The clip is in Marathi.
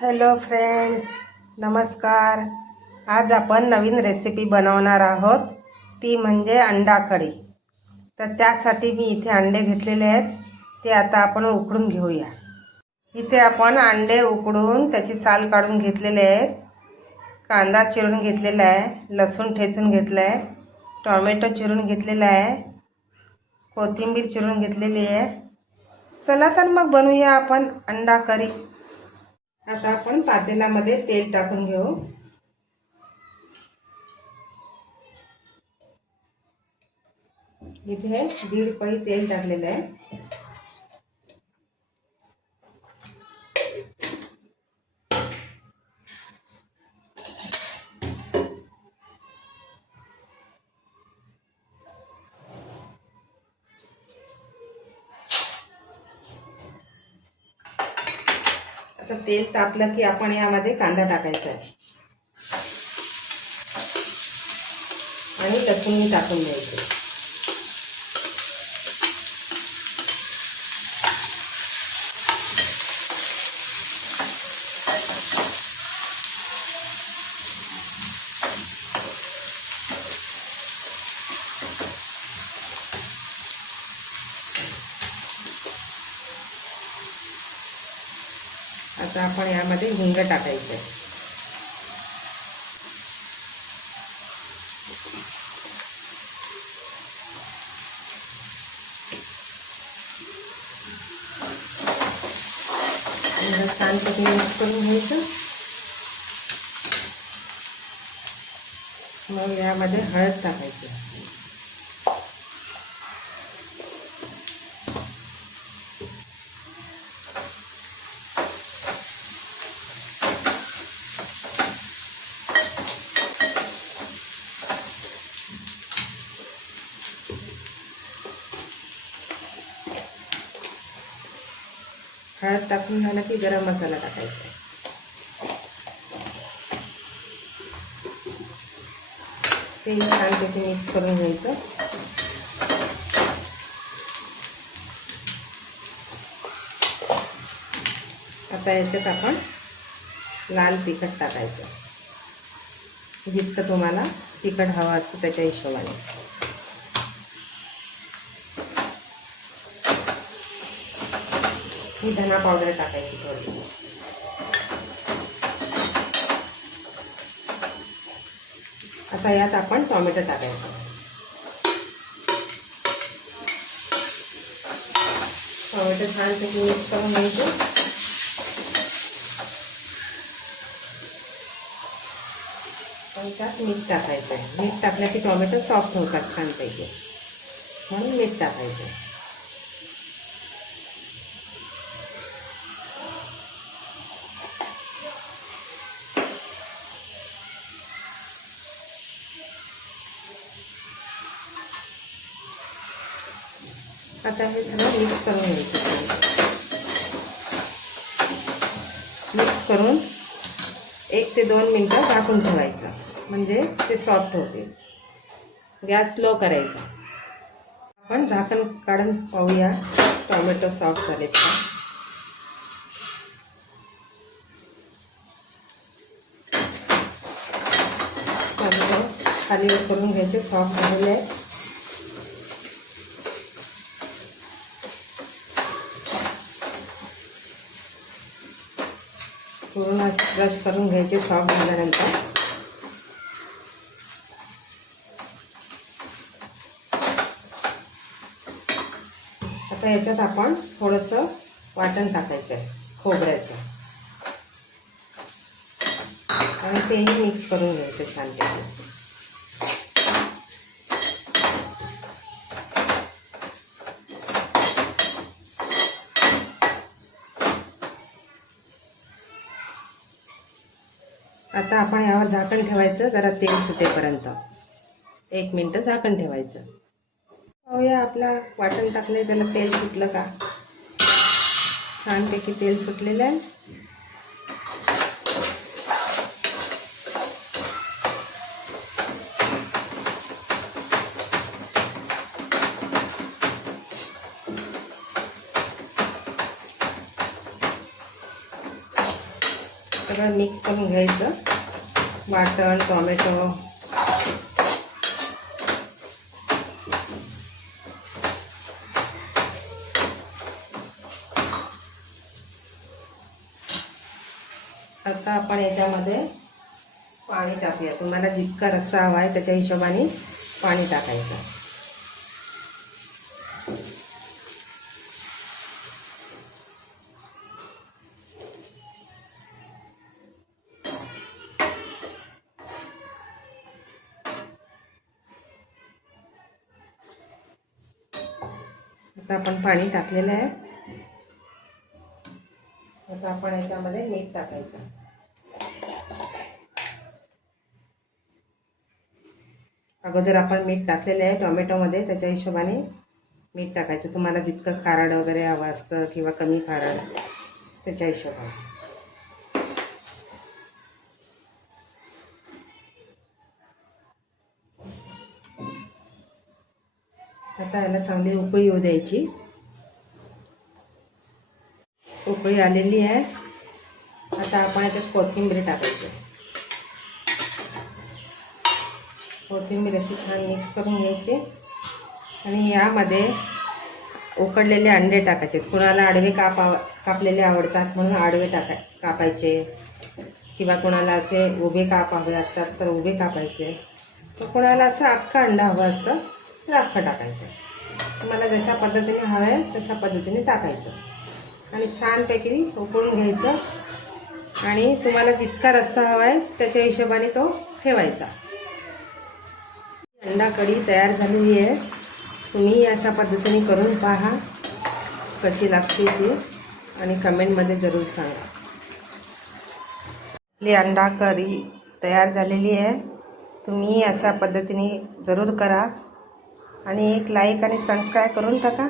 हॅलो फ्रेंड्स, नमस्कार. आज आपण नवीन रेसिपी बनवणार आहोत, ती म्हणजे अंडा कढी. तर त्यासाठी मी इथे अंडे घेतलेले आहेत, ते आता आपण उकडून घेऊया. इथे आपण अंडे उकडून त्याची साल काढून घेतलेले आहेत. कांदा चिरून घेतलेला आहे, लसूण ठेचून घेतला आहे, टोमॅटो चिरून घेतलेला आहे, कोथिंबीर चिरून घेतलेली आहे. चला तर मग बनवूया आपण अंडा कढी. आता आपण पातेल्यामध्ये तेल टाकून घेऊ. इथे 1.5 पळी तेल टाकलेलं आहे. आता तेल तापलं की आपण यामध्ये कांदा टाकायचा आहे आणि लसूण टाकून द्यायचे. आता आपण यामध्ये हिंग टाकायचं आहे. छानपैकी मिक्स करून घ्यायचं. मग यामध्ये हळद टाकायची. हळद टाकून झालं की गरम मसाला टाकायचा. ते छानपैकी मिक्स करून घ्यायचं. आता याच्यात आपण लाल तिखट टाकायचं, जितकं तुम्हाला तिखट हवं असतं त्याच्या हिशोबाने. ही धना पावडर टाकायची थोडी. आता यात आपण टोमॅटो टाकायचा. टोमॅटो छानपैकी मिक्स करून घ्यायचं. आणि त्यात मीठ टाकायचं आहे. मीठ टाकलं की टोमॅटो सॉफ्ट होतात छानपैकी, म्हणून मीठ टाकायचं. आता हे सगळं मिक्स करून घ्यायचं. मिक्स करून 1 ते 2 मिनटं झाकून ठेवायचं, म्हणजे ते सॉफ्ट होते. गॅस स्लो करायचा. आपण झाकण काढून पाहूया टोमॅटो सॉफ्ट झालेत का. टोमॅटो खालीवर करून घ्यायचे, सॉफ्ट झालेले आहे. पूर्ण ब्रश करून घ्यायचे सॉफ्ट झाल्यानंतर. आता याच्यात आपण थोडंसं वाटण टाकायचं आहे खोबऱ्याचं, आणि तेही मिक्स करून घ्यायचं छानपैकी. आता आपण यावर झाकण ठेवायचं, जरा तेल सुटेपर्यंत 1 मिनिट झाकण ठेवायचं. पाहूया आपला वाटण टाकलंय त्याला तेल सुटलं का. छानपैकी तेल सुटलेलं आहे. सगळं मिक्स करून घ्यायचं, वाटण, टोमॅटो. आता आपण याच्यामध्ये पाणी टाकूया. तुम्हाला जितका रस्सा हवा आहे त्याच्या हिशोबाने पाणी टाकायचं. आता आपण पाणी टाकलेलं आहे. आता आपण याच्यामध्ये मीठ टाकायचं. अगोदर आपण मीठ टाकलेलं आहे टोमॅटोमध्ये, त्याच्या हिशोबाने मीठ टाकायचं. तुम्हाला जितकं खारड वगैरे हवं असतं किंवा कमी खारड त्याच्या हिशोबाने. आता याला चांगली उकळी येऊ द्यायची. उकळी आलेली आहे. आता आपण याच्यात कोथिंबीर टाकायची. कोथिंबीर अशी छान मिक्स करून घ्यायची आणि यामध्ये उकडलेले अंडे टाकायचे. कुणाला आडवे कापलेले आवडतात म्हणून आडवे कापायचे, किंवा कुणाला असे उभे काप हवे असतात तर उभे कापायचे, तर कुणाला असं अख्खा अंडा हवं असतं तर अख्खं टाकायचं. तुम्हाला जशा पद्धतीने हवं आहे तशा पद्धतीने टाकायचं आणि छानपैकी उकळून घ्यायचं. आणि तुम्हाला जितका रस्सा हवा आहे त्याच्या हिशोबाने तो ठेवायचा. अंडा कढी तयार झालेली आहे. तुम्ही अशा पद्धतीने करून पहा कशी लागते ती आणि कमेंटमध्ये जरूर सांगा. आपली अंडा कढी तयार झालेली आहे. तुम्ही अशा पद्धतीने जरूर करा आणि एक लाईक आणि सबस्क्राईब करून टाका.